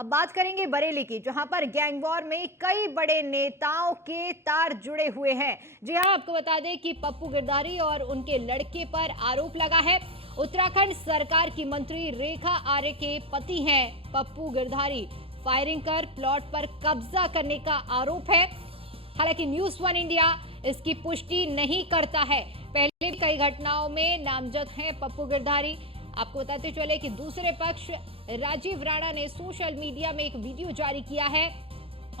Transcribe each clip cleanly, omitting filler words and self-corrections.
अब बात करेंगे बरेली की, जहां पर गैंग वॉर में कई बड़े नेताओं के तार जुड़े हुए हैं। जी हां, आपको बता दें कि पप्पू गिरधारी और उनके लड़के पर आरोप लगा है। उत्तराखंड सरकार की मंत्री रेखा आर्य के पति हैं पप्पू गिरधारी। फायरिंग कर प्लॉट पर कब्जा करने का आरोप है। हालांकि न्यूज वन इंडिया इसकी पुष्टि नहीं करता है। पहले कई घटनाओं में नामजद हैं पप्पू गिरधारी। आपको बताते चले कि दूसरे पक्ष राजीव राणा ने सोशल मीडिया में एक वीडियो जारी किया है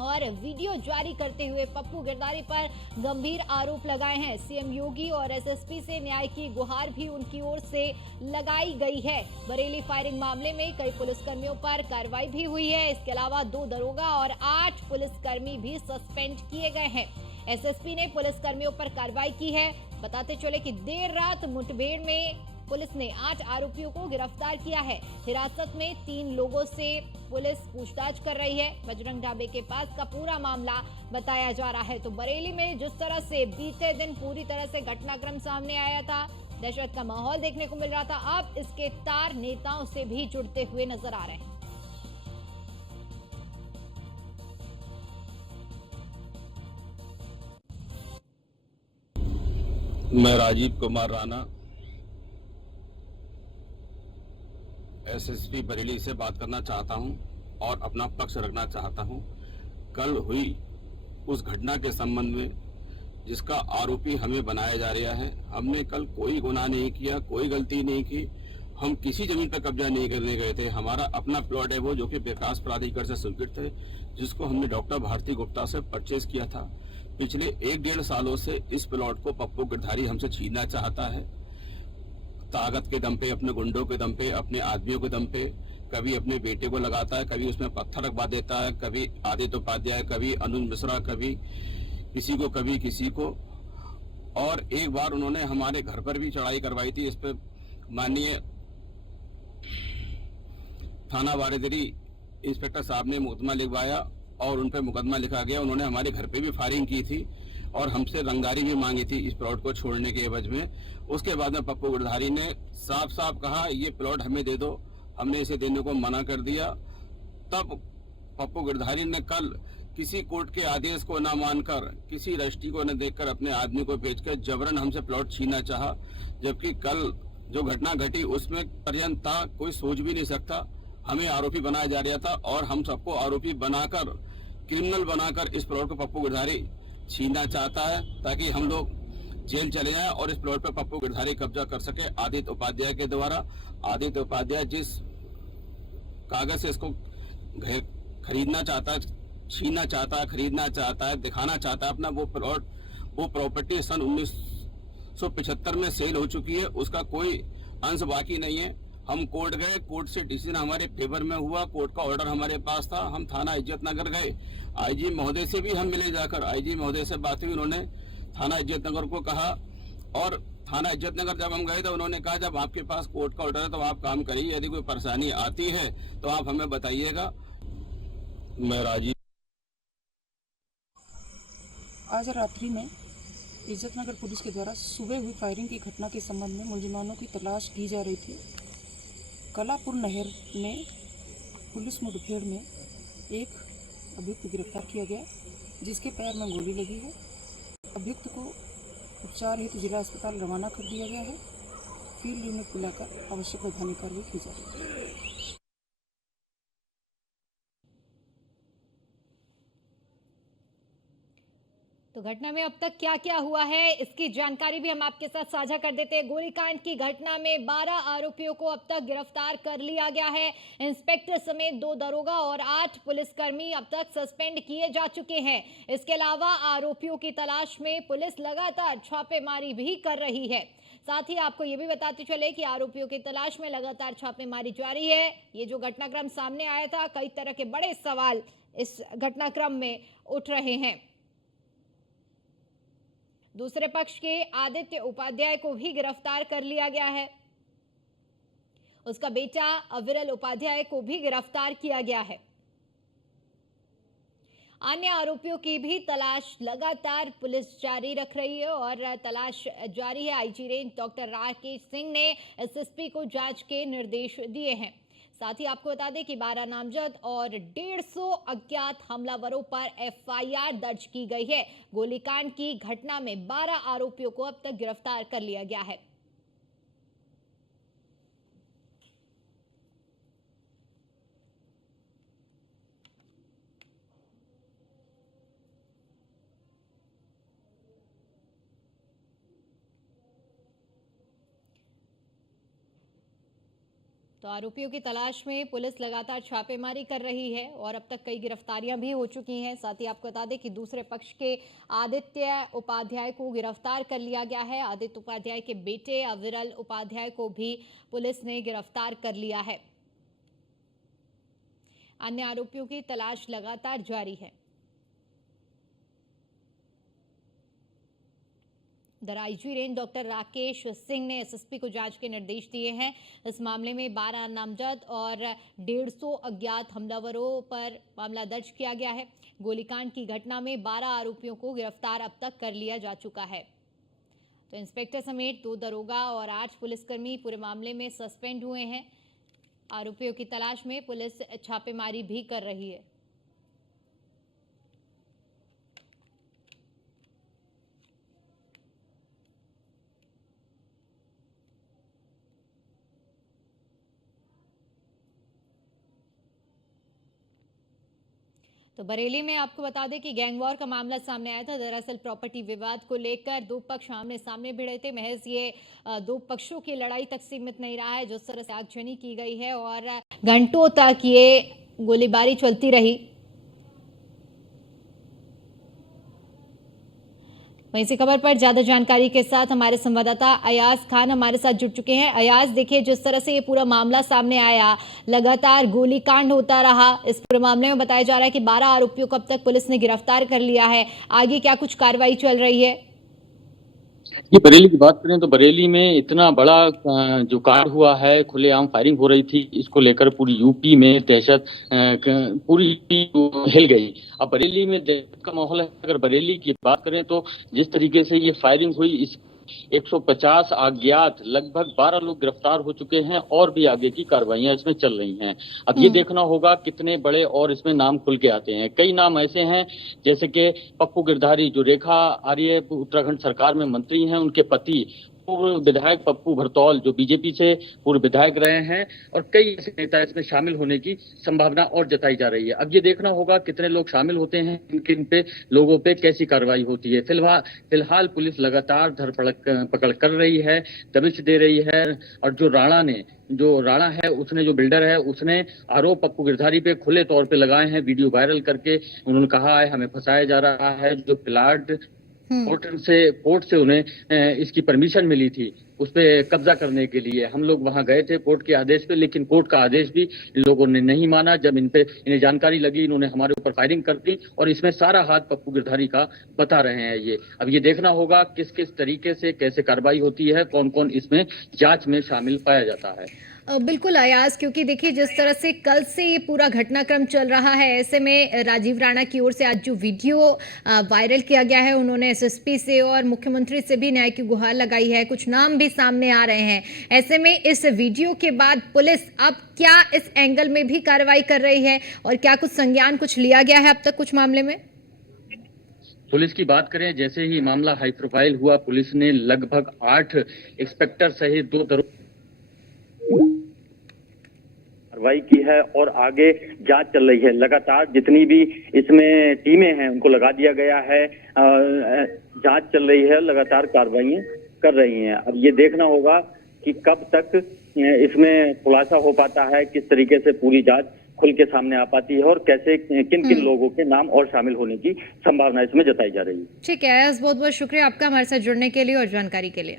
और वीडियो जारी करते हुए पप्पू गिरधारी पर गंभीर आरोप लगाए हैं। सीएम योगी और एसएसपी से न्याय की गुहार भी उनकी ओर से लगाई गई है। बरेली फायरिंग मामले में कई पुलिसकर्मियों पर कार्रवाई भी हुई है। इसके अलावा 2 दरोगा और 8 पुलिसकर्मी भी सस्पेंड किए गए हैं। एसएसपी ने पुलिसकर्मियों पर कार्रवाई की है। बताते चले कि देर रात मुठभेड़ में पुलिस ने 8 आरोपियों को गिरफ्तार किया है। हिरासत में 3 लोगों से पुलिस पूछताछ कर रही है। बजरंग ढाबे के पास का पूरा मामला बताया जा रहा है। तो बरेली में जिस तरह से बीते दिन पूरी तरह से घटनाक्रम सामने आया था, दहशत का माहौल देखने को मिल रहा था, अब इसके तार नेताओं से भी जुड़ते हुए नजर आ रहे हैं। मैं राजीव कुमार राणा, एसएसपी बरेली से बात करना चाहता हूं और अपना पक्ष रखना चाहता हूं। कल हुई उस घटना के संबंध में जिसका आरोपी हमें बनाया जा रहा है, हमने कल कोई गुनाह नहीं किया, कोई गलती नहीं की। हम किसी जमीन पर कब्जा नहीं करने गए थे। हमारा अपना प्लॉट है वो, जो कि विकास प्राधिकरण से स्वीकृत है, जिसको हमने डॉक्टर भारती गुप्ता से परचेज किया था। पिछले 1-1.5 सालों से इस प्लॉट को पप्पू गिरधारी हमसे छीनना चाहता है। ताकत के दम पे, अपने गुंडों के दम पे, अपने आदमियों के दम पे, कभी अपने बेटे को लगाता है, कभी उसमें पत्थर रखवा देता है, कभी आदित्य उपाध्याय, कभी अनुज मिश्रा, कभी किसी को, कभी किसी को। और एक बार उन्होंने हमारे घर पर भी चढ़ाई करवाई थी। इस पे माननीय थाना बारेदरी इंस्पेक्टर साहब ने मुकदमा लिखवाया और उन पर मुकदमा लिखा गया। उन्होंने हमारे घर पे भी फायरिंग की थी और हमसे रंगदारी भी मांगी थी इस प्लॉट को छोड़ने के एवज में। उसके बाद में पप्पू गिरधारी ने साफ साफ कहा, ये प्लॉट हमें दे दो। हमने इसे देने को मना कर दिया। तब पप्पू गिरधारी ने कल किसी कोर्ट के आदेश को न मानकर, किसी रजिस्ट्री को न देखकर, अपने आदमी को भेजकर जबरन हमसे प्लॉट छीनना चाहा। जबकि कल जो घटना घटी उसमें पर्यंत था, कोई सोच भी नहीं सकता। हमें आरोपी बनाया जा रहा था और हम सबको आरोपी बनाकर, क्रिमिनल बनाकर इस प्लॉट को पप्पू गिरधारी छीनना चाहता है, ताकि हम लोग जेल चले जाएं और इस प्लॉट पर पप्पू गिरधारी कब्जा कर सके आदित्य उपाध्याय के द्वारा। आदित्य उपाध्याय जिस कागज से इसको खरीदना चाहता है, छीनना चाहता है, खरीदना चाहता है, दिखाना चाहता है अपना वो प्लॉट, वो प्रॉपर्टी सन 1975 में सेल हो चुकी है। उसका कोई अंश बाकी नहीं है। हम कोर्ट गए, कोर्ट से डिसीजन हमारे फेवर में हुआ, कोर्ट का ऑर्डर हमारे पास था। हम थाना इज्जतनगर गए, आईजी महोदय से भी हम मिले जाकर, आईजी महोदय से बात हुई। उन्होंने थाना इज्जतनगर को कहा और थाना इज्जतनगर जब हम गए तो उन्होंने कहा, जब आपके पास कोर्ट का ऑर्डर है तो आप काम करिए, यदि कोई परेशानी आती है तो आप हमें बताइएगा। मैं राजीव। आज रात्रि में इज्जतनगर पुलिस के द्वारा सुबह हुई फायरिंग की घटना के संबंध में मुलजिमानों की तलाश की जा रही थी। कलापुर नहर में पुलिस मुठभेड़ में एक अभियुक्त गिरफ्तार किया गया, जिसके पैर में गोली लगी है। अभियुक्त को उपचार हेतु जिला अस्पताल रवाना कर दिया गया है। फील्ड यूनिट बुलाकर आवश्यक वैधानिक कार्रवाई की जा रही है। तो घटना में अब तक क्या क्या हुआ है, इसकी जानकारी भी हम आपके साथ साझा कर देते हैं। गोलीकांड की घटना में 12 आरोपियों को अब तक गिरफ्तार कर लिया गया है। इंस्पेक्टर समेत 2 दरोगा और 8 पुलिसकर्मी अब तक सस्पेंड किए जा चुके हैं। इसके अलावा आरोपियों की तलाश में पुलिस लगातार छापेमारी भी कर रही है। साथ ही आपको ये भी बताते चले कि आरोपियों की तलाश में लगातार छापेमारी जारी है। ये जो घटनाक्रम सामने आया था, कई तरह के बड़े सवाल इस घटनाक्रम में उठ रहे हैं। दूसरे पक्ष के आदित्य उपाध्याय को भी गिरफ्तार कर लिया गया है। उसका बेटा अविरल उपाध्याय को भी गिरफ्तार किया गया है। अन्य आरोपियों की भी तलाश लगातार पुलिस जारी रख रही है और तलाश जारी है। IG range doctor Rakesh Singh ने एसएसपी को जांच के निर्देश दिए हैं। साथ ही आपको बता दें कि 12 नामजद और 150 अज्ञात हमलावरों पर एफआईआर दर्ज की गई है। गोलीकांड की घटना में 12 आरोपियों को अब तक गिरफ्तार कर लिया गया है। तो आरोपियों की तलाश में पुलिस लगातार छापेमारी कर रही है और अब तक कई गिरफ्तारियां भी हो चुकी हैं। साथ ही आपको बता दें कि दूसरे पक्ष के आदित्य उपाध्याय को गिरफ्तार कर लिया गया है। आदित्य उपाध्याय के बेटे अविरल उपाध्याय को भी पुलिस ने गिरफ्तार कर लिया है। अन्य आरोपियों की तलाश लगातार जारी है। IG range doctor Rakesh Singh ने एसएसपी को जांच के निर्देश दिए हैं। इस मामले में 12 नामजद और 150 अज्ञात हमलावरों पर मामला दर्ज किया गया है। गोलीकांड की घटना में 12 आरोपियों को गिरफ्तार अब तक कर लिया जा चुका है। तो इंस्पेक्टर समेत 2 दरोगा और 8 पुलिसकर्मी पूरे मामले में सस्पेंड हुए हैं। आरोपियों की तलाश में पुलिस छापेमारी भी कर रही है। तो बरेली में आपको बता दें कि गैंगवॉर का मामला सामने आया था। दरअसल प्रॉपर्टी विवाद को लेकर 2 पक्ष आमने सामने भिड़े थे। महज ये 2 पक्षों की लड़ाई तक सीमित नहीं रहा है। जिस तरह से आगजनी की गई है और घंटों तक ये गोलीबारी चलती रही। वहीं इसी खबर पर ज्यादा जानकारी के साथ हमारे संवाददाता अयाज खान हमारे साथ जुड़ चुके हैं। अयाज, देखिए जिस तरह से ये पूरा मामला सामने आया, लगातार गोलीकांड होता रहा। इस पूरे मामले में बताया जा रहा है कि 12 आरोपियों को अब तक पुलिस ने गिरफ्तार कर लिया है। आगे क्या कुछ कार्रवाई चल रही है? ये बरेली की बात करें तो बरेली में इतना बड़ा जो कांड हुआ है, खुलेआम फायरिंग हो रही थी, इसको लेकर पूरी यूपी में दहशत पूरी यूपी हिल गई। अब बरेली में दहशत का माहौल है। अगर बरेली की बात करें तो जिस तरीके से ये फायरिंग हुई, इस 150 अज्ञात, लगभग 12 लोग गिरफ्तार हो चुके हैं और भी आगे की कार्रवाइयां इसमें चल रही हैं। अब ये देखना होगा कितने बड़े और इसमें नाम खुल के आते हैं। कई नाम ऐसे हैं जैसे कि पप्पू गिरधारी, जो रेखा आर्य उत्तराखंड सरकार में मंत्री हैं, उनके पति पूर्व विधायक पप्पू भरतौल, जो बीजेपी से पूर्व विधायक रहे हैं, और कई ऐसे नेता इसमें शामिल होने की संभावना और जताई जा रही है। अब ये देखना होगा कितने लोग शामिल होते हैं, किन पे लोगों पे कैसी कार्रवाई होती है। फिलहाल पुलिस लगातार पकड़ कर रही है, दबिश दे रही है। और जो राणा है, उसने, जो बिल्डर है, उसने आरोप पप्पू गिरधारी पे खुले तौर पे लगाए हैं। वीडियो वायरल करके उन्होंने कहा है हमें फंसाया जा रहा है। जो प्लाट कोर्ट से उन्हें इसकी परमिशन मिली थी उस पे कब्जा करने के लिए, हम लोग वहां गए थे कोर्ट के आदेश पे, लेकिन कोर्ट का आदेश भी इन लोगों ने नहीं माना। जब इन्हें जानकारी लगी, इन्होंने हमारे ऊपर फायरिंग कर दी और इसमें सारा हाथ पप्पू गिरधारी का बता रहे हैं ये। अब ये देखना होगा किस किस तरीके से कैसे कार्रवाई होती है, कौन कौन इसमें जांच में शामिल पाया जाता है। बिल्कुल अयाज, क्योंकि देखिए जिस तरह से कल से ये पूरा घटनाक्रम चल रहा है, ऐसे में राजीव राणा की ओर से आज जो वीडियो वायरल किया गया है, उन्होंने एसएसपी से और मुख्यमंत्री से भी न्याय की गुहार लगाई है। कुछ नाम भी सामने आ रहे हैं। ऐसे में इस वीडियो के बाद पुलिस अब क्या इस एंगल में भी कार्रवाई कर रही है और क्या कुछ संज्ञान कुछ लिया गया है अब तक कुछ मामले में? पुलिस की बात करें, जैसे ही मामला हाई प्रोफाइल हुआ, पुलिस ने लगभग 8 इंस्पेक्टर सहित 2 दरोगा कार्रवाई की है और आगे जांच चल रही है। लगातार जितनी भी इसमें टीमें हैं उनको लगा दिया गया है। जांच चल रही है, लगातार कार्रवाइयां कर रही हैं। अब ये देखना होगा कि कब तक इसमें खुलासा हो पाता है, किस तरीके से पूरी जांच खुल के सामने आ पाती है और कैसे किन किन लोगों के नाम और शामिल होने की संभावना इसमें जताई जा रही है। ठीक है, बहुत बहुत शुक्रिया आपका हमारे साथ जुड़ने के लिए और जानकारी के लिए।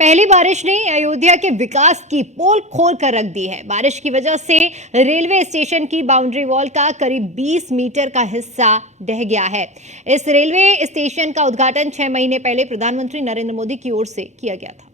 पहली बारिश ने अयोध्या के विकास की पोल खोल कर रख दी है। बारिश की वजह से रेलवे स्टेशन की बाउंड्री वॉल का करीब 20 मीटर का हिस्सा ढह गया है। इस रेलवे स्टेशन का उद्घाटन 6 महीने पहले प्रधानमंत्री नरेंद्र मोदी की ओर से किया गया था।